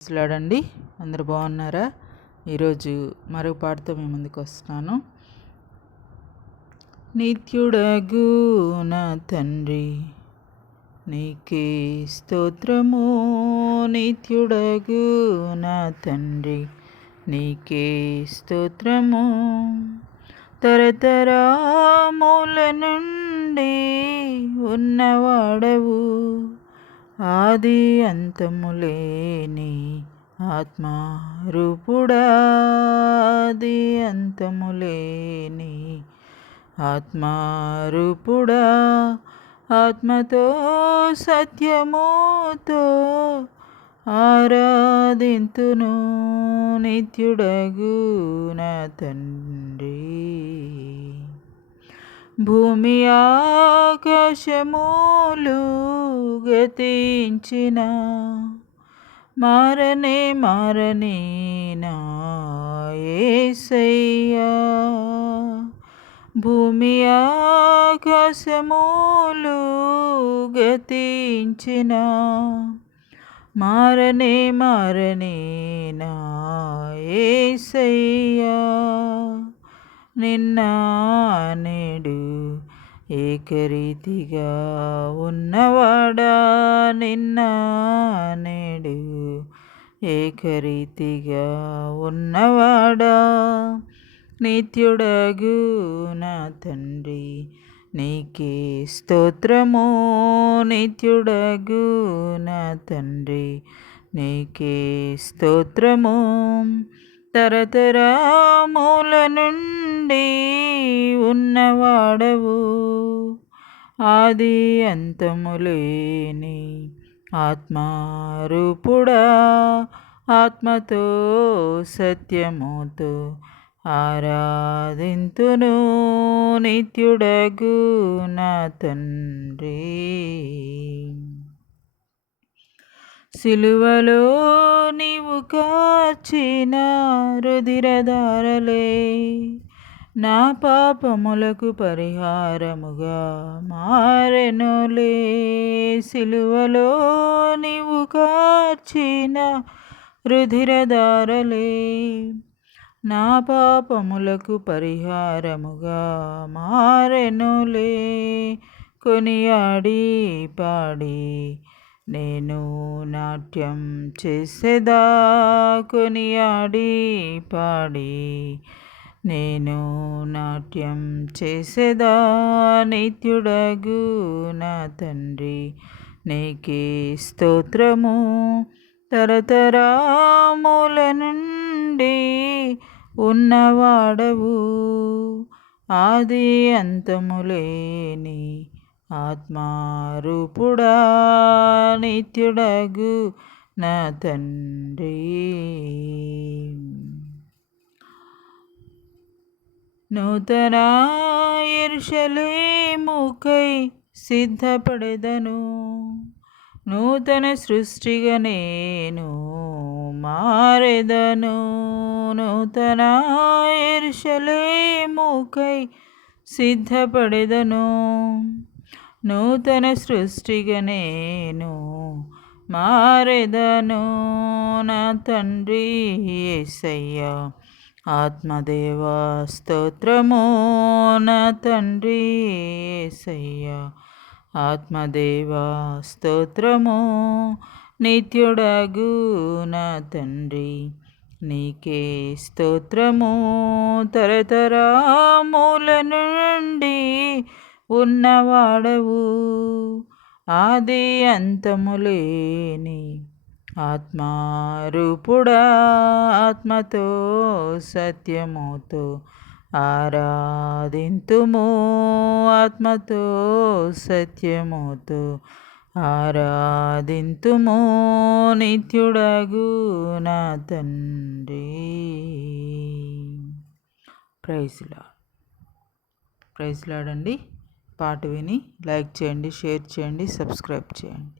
అసలాడండి అందరు బాగున్నారా? ఈరోజు మరో పాటతో మీ ముందుకు వస్తున్నాను. నిత్యుడగు నా తండ్రి నీకే స్తోత్రము, నిత్యుడగు నా తండ్రి నీకే స్తోత్రము. తరతరముల నుండి ఉన్నవాడవు, ఆది అంతములేని ఆత్మారూపుడా, ఆది అంతములేని ఆత్మారూపుడా. ఆత్మతో సత్యముతో ఆరాధింతును నిత్యుడగు నా తండ్రి. భూమి ఆకాశములు గతించిన మారనే నా యేసయ్యా. భూమి ఆకాశములు గతించిన మారనే నా యేసయ్యా. నిన్న నేడు ఏకరీతిగా ఉన్నవాడా, నిన్న నేడు ఏకరీతిగా ఉన్నవాడా. నిత్యుడగు నా తండ్రి నీకే స్తోత్రము, నిత్యుడగు నా తండ్రి నీకే స్తోత్రము. తరతరముల నుండి ఉన్నవాడవు, ఆది అంతములేని ఆత్మారూపుడా. ఆత్మతో సత్యముతో ఆరాధింతును నిత్యుడగు నా తండ్రి. సిలువలో నీవు కార్చిన రుధిరధారలే నా పాపములకు పరిహారముగా మారెనులే. సిలువలో నీవు కార్చిన రుధిరధారలే నా పాపములకు పరిహారముగా మారెనులే. కొనియాడి పాడి నేను నాట్యం చేసేదా, కొనియాడి పాడి నేను నాట్యం చేసేదా. నిత్యుడగు నా తండ్రి నీకే స్తోత్రము. తరతరముల నుండి ఉన్నవాడవు, ఆది అంతములేని ఆత్మారూపుడా. నిత్యుడగు నా తండ్రి. నూతన యెరూషలేముకై సిద్ధపడెదను, నూతన సృష్టిగా నేను మారెదను. నూతన యెరూషలేముకై సిద్ధపడెదను, నూతన సృష్టిగా నేను మారెదను. నా తండ్రి యేసయ్యా ఆత్మదేవా స్తోత్రము, నా తండ్రి యేసయ్యా ఆత్మదేవా స్తోత్రము. నిత్యుడగు నా తండ్రి నీకే స్తోత్రము. తరతరముల నుండి ఉన్నవాడవు, ఆది అంతములేని ఆత్మారూపుడా. ఆత్మతో సత్యముతో ఆరాధింతుము, ఆత్మతో సత్యముతో ఆరాధింతుము నిత్యుడగు నా తండ్రి. ప్రైజ్ లార్డ్ అండి. పాట విని లైక్ చేయండి, షేర్ చేయండి, సబ్స్క్రైబ్ చేయండి.